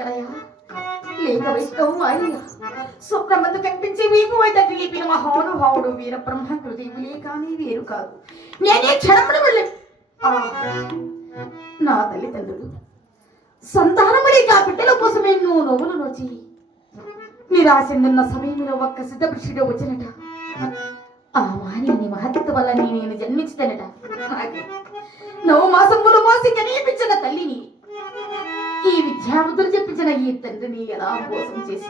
శంకరయ్య లేక వైష్ణవు అయ్య స్వప్నమందు కనిపించే వీపు వైద్య తెలిపిన మహానుభావుడు వీర బ్రహ్మకృదేవులే కానీ వేరు కాదు. నేనే క్షణమును వెళ్ళి నా తల్లిదండ్రులు సంతానములే కా బిడ్డల కోసం ఎన్నో నవ్వులు నోచి నిరాశందున్న సమయంలో ఒక్క సిద్ధపురుషుడు వచ్చినట. ఆ మానవుని మహత్వ వల్ల నేను జన్మించదనట. నవమాసములు మోసి కనిపించిన తల్లిని ఈ విద్యాబుద్ధులు చెప్పించిన ఈ తండ్రిని ఎలా మోసం చేసి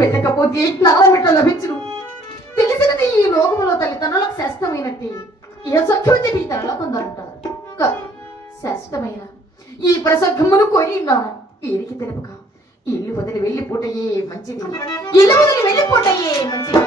వెళ్ళకపోతే జ్ఞానమిట లభించును. తెలిసినది ఈ లోకములో తల్లిదండ్రులకు శాశ్వతమైనట్టే ఏ సఖ్యం చెప్పి తనలో కొందరుంటారు. శాశ్వతమైన ఈ ప్రసంగమును కోరి ఉన్నాను. వీరికి తెలుపక ఇల్లు వదిలి వెళ్ళిపోటయే మంచిది. ఇల్లు వదిలి వెళ్ళిపోటయే మంచిది.